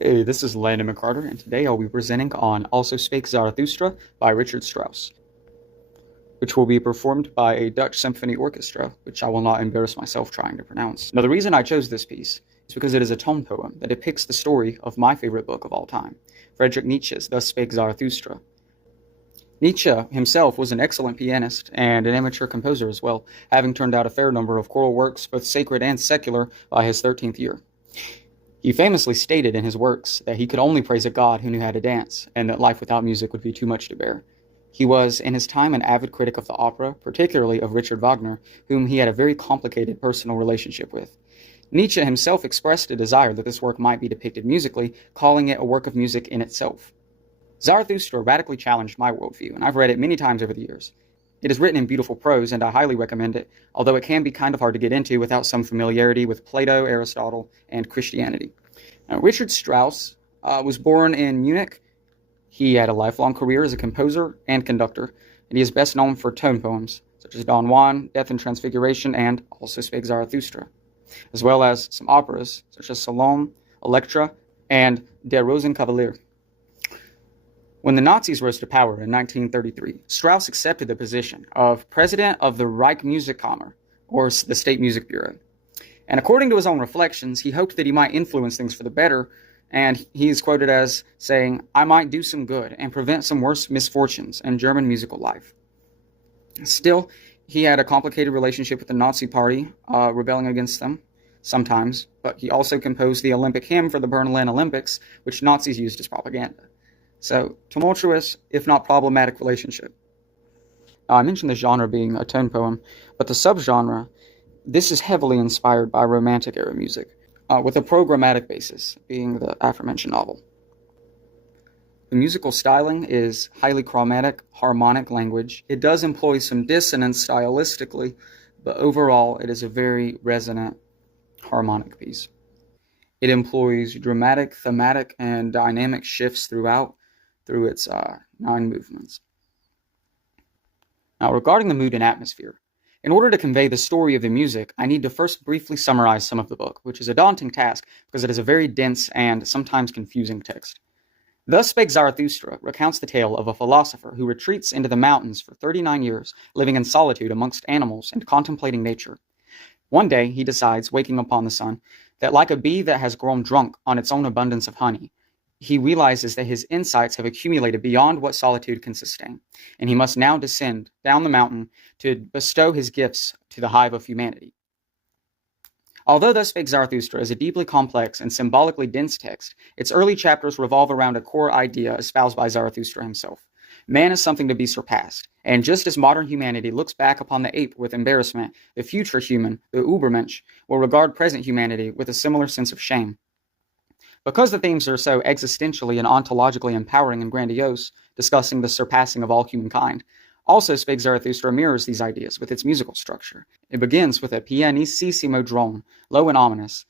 Hey, this is Landon McCarter, and today I'll be presenting on Also Spake Zarathustra by Richard Strauss, which will be performed by a Dutch symphony orchestra, which I will not embarrass myself trying to pronounce. Now, the reason I chose this piece is because it is a tone poem that depicts the story of my favorite book of all time, Friedrich Nietzsche's Thus Spake Zarathustra. Nietzsche himself was an excellent pianist and an amateur composer as well, having turned out a fair number of choral works, both sacred and secular, by his 13th year. He famously stated in his works that he could only praise a god who knew how to dance, and that life without music would be too much to bear. He was, in his time, an avid critic of the opera, particularly of Richard Wagner, whom he had a very complicated personal relationship with. Nietzsche himself expressed a desire that this work might be depicted musically, calling it a work of music in itself. Zarathustra radically challenged my worldview, and I've read it many times over the years. It is written in beautiful prose, and I highly recommend it, although it can be kind of hard to get into without some familiarity with Plato, Aristotle, and Christianity. Now, Richard Strauss was born in Munich. He had a lifelong career as a composer and conductor, and he is best known for tone poems, such as Don Juan, Death and Transfiguration, and Also Spake Zarathustra, as well as some operas, such as Salome, Elektra, and Der Rosenkavalier. When the Nazis rose to power in 1933, Strauss accepted the position of president of the Reich Musikkammer, or the State Music Bureau. And according to his own reflections, he hoped that he might influence things for the better, and he is quoted as saying, "I might do some good and prevent some worse misfortunes in German musical life." Still, he had a complicated relationship with the Nazi Party, rebelling against them sometimes, but he also composed the Olympic hymn for the Berlin Olympics, which Nazis used as propaganda. So, tumultuous, if not problematic, relationship. Now, I mentioned the genre being a tone poem, but the subgenre, this is heavily inspired by Romantic era music, with a programmatic basis being the aforementioned novel. The musical styling is highly chromatic, harmonic language. It does employ some dissonance stylistically, but overall it is a very resonant, harmonic piece. It employs dramatic, thematic, and dynamic shifts throughout, through its 9 movements. Now, regarding the mood and atmosphere, in order to convey the story of the music, I need to first briefly summarize some of the book, which is a daunting task because it is a very dense and sometimes confusing text. Thus Spake Zarathustra recounts the tale of a philosopher who retreats into the mountains for 39 years, living in solitude amongst animals and contemplating nature. One day, he decides, waking upon the sun, that like a bee that has grown drunk on its own abundance of honey, he realizes that his insights have accumulated beyond what solitude can sustain, and he must now descend down the mountain to bestow his gifts to the hive of humanity. Although Thus Spake Zarathustra is a deeply complex and symbolically dense text, its early chapters revolve around a core idea espoused by Zarathustra himself. Man is something to be surpassed, and just as modern humanity looks back upon the ape with embarrassment, the future human, the Übermensch, will regard present humanity with a similar sense of shame. Because the themes are so existentially and ontologically empowering and grandiose, discussing the surpassing of all humankind, Also Spake Zarathustra mirrors these ideas with its musical structure. It begins with a pianissimo drone, low and ominous,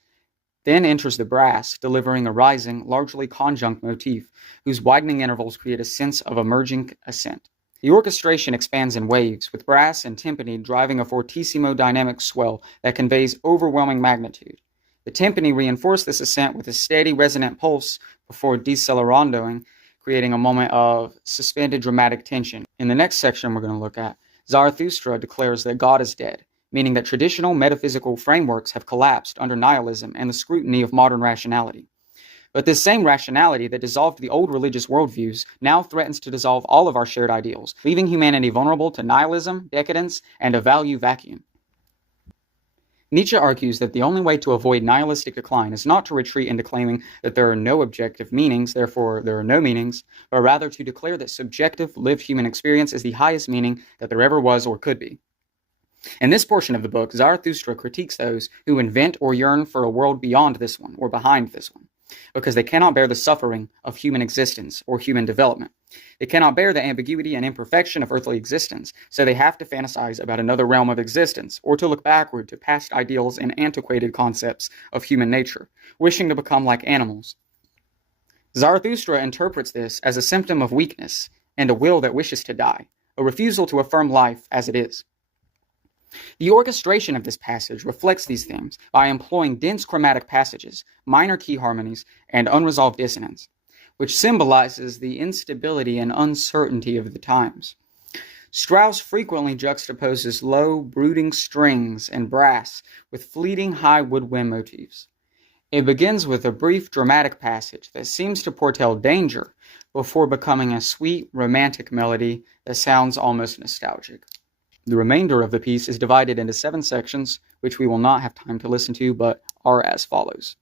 then enters the brass, delivering a rising, largely conjunct motif, whose widening intervals create a sense of emerging ascent. The orchestration expands in waves, with brass and timpani driving a fortissimo dynamic swell that conveys overwhelming magnitude. The timpani reinforce this ascent with a steady resonant pulse before decelerando, creating a moment of suspended dramatic tension. In the next section we're going to look at, Zarathustra declares that God is dead, meaning that traditional metaphysical frameworks have collapsed under nihilism and the scrutiny of modern rationality. But this same rationality that dissolved the old religious worldviews now threatens to dissolve all of our shared ideals, leaving humanity vulnerable to nihilism, decadence, and a value vacuum. Nietzsche argues that the only way to avoid nihilistic decline is not to retreat into claiming that there are no objective meanings, therefore there are no meanings, but rather to declare that subjective, lived human experience is the highest meaning that there ever was or could be. In this portion of the book, Zarathustra critiques those who invent or yearn for a world beyond this one or behind this one, because they cannot bear the suffering of human existence or human development. They cannot bear the ambiguity and imperfection of earthly existence, so they have to fantasize about another realm of existence, or to look backward to past ideals and antiquated concepts of human nature, wishing to become like animals. Zarathustra interprets this as a symptom of weakness and a will that wishes to die, a refusal to affirm life as it is. The orchestration of this passage reflects these themes by employing dense chromatic passages, minor key harmonies, and unresolved dissonance, which symbolizes the instability and uncertainty of the times. Strauss frequently juxtaposes low, brooding strings and brass with fleeting high woodwind motifs. It begins with a brief dramatic passage that seems to foretell danger before becoming a sweet, romantic melody that sounds almost nostalgic. The remainder of the piece is divided into 7 sections, which we will not have time to listen to, but are as follows.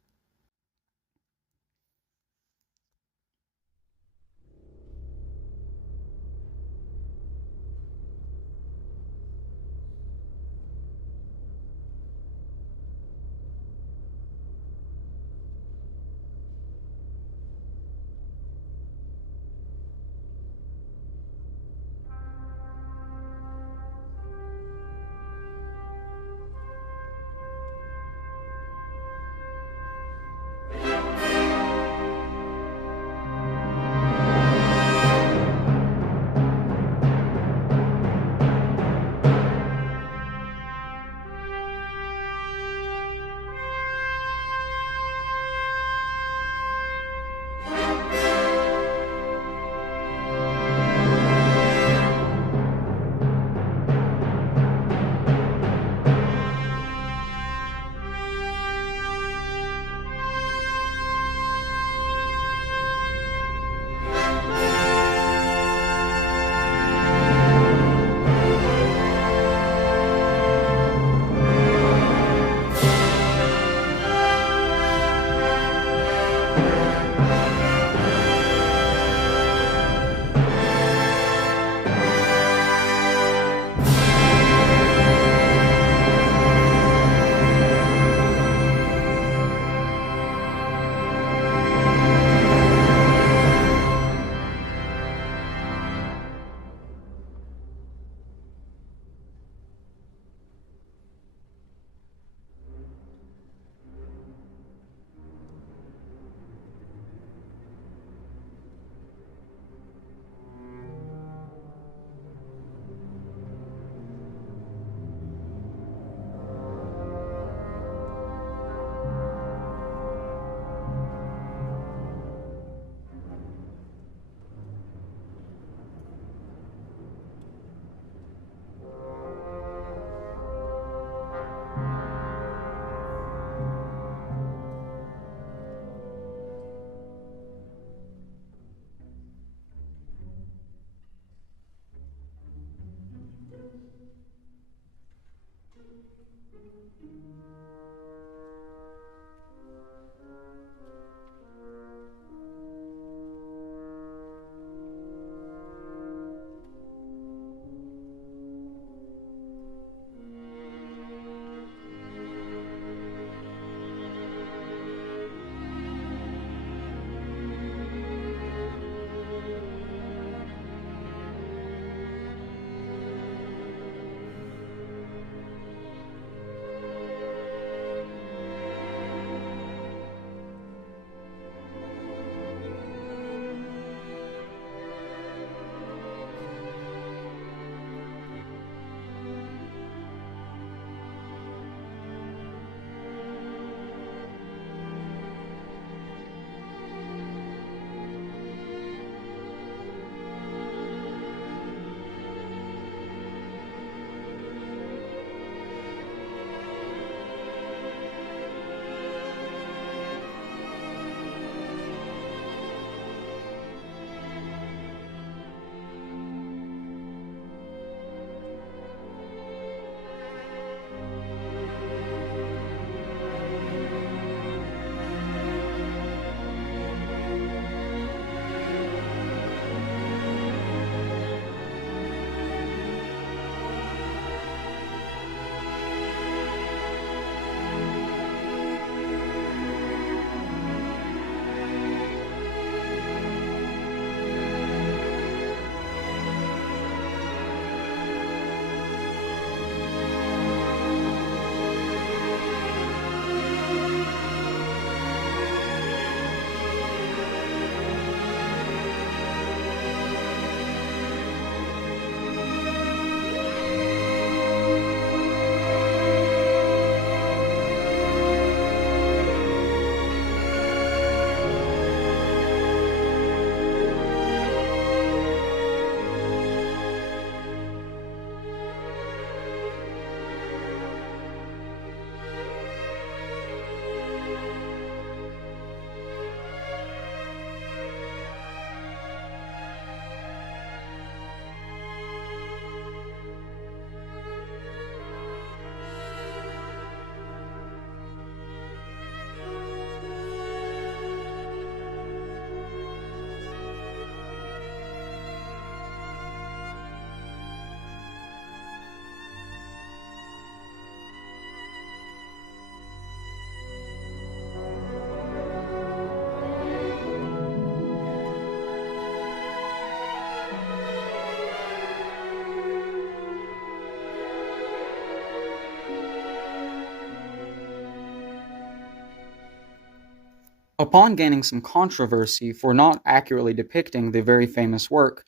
Upon gaining some controversy for not accurately depicting the very famous work,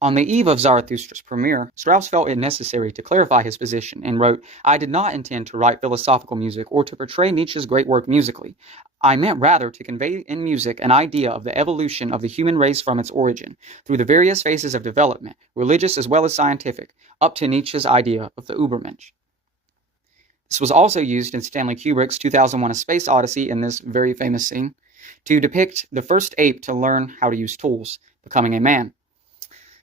on the eve of Zarathustra's premiere, Strauss felt it necessary to clarify his position and wrote, "I did not intend to write philosophical music or to portray Nietzsche's great work musically. I meant rather to convey in music an idea of the evolution of the human race from its origin, through the various phases of development, religious as well as scientific, up to Nietzsche's idea of the Übermensch." This was also used in Stanley Kubrick's 2001: A Space Odyssey in this very famous scene to depict the first ape to learn how to use tools, becoming a man,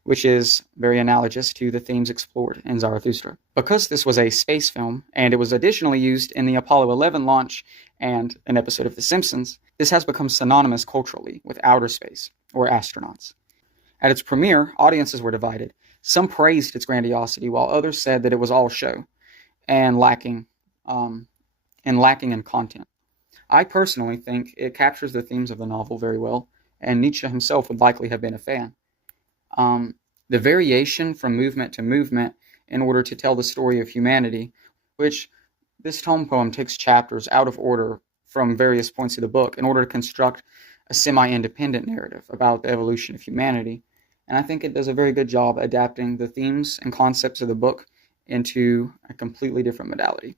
which is very analogous to the themes explored in Zarathustra. Because this was a space film, and it was additionally used in the Apollo 11 launch and an episode of The Simpsons, this has become synonymous culturally with outer space, or astronauts. At its premiere, audiences were divided. Some praised its grandiosity, while others said that it was all show and lacking in content. I personally think it captures the themes of the novel very well, and Nietzsche himself would likely have been a fan. The variation from movement to movement in order to tell the story of humanity, which this tome poem takes chapters out of order from various points of the book in order to construct a semi-independent narrative about the evolution of humanity. And I think it does a very good job adapting the themes and concepts of the book into a completely different modality.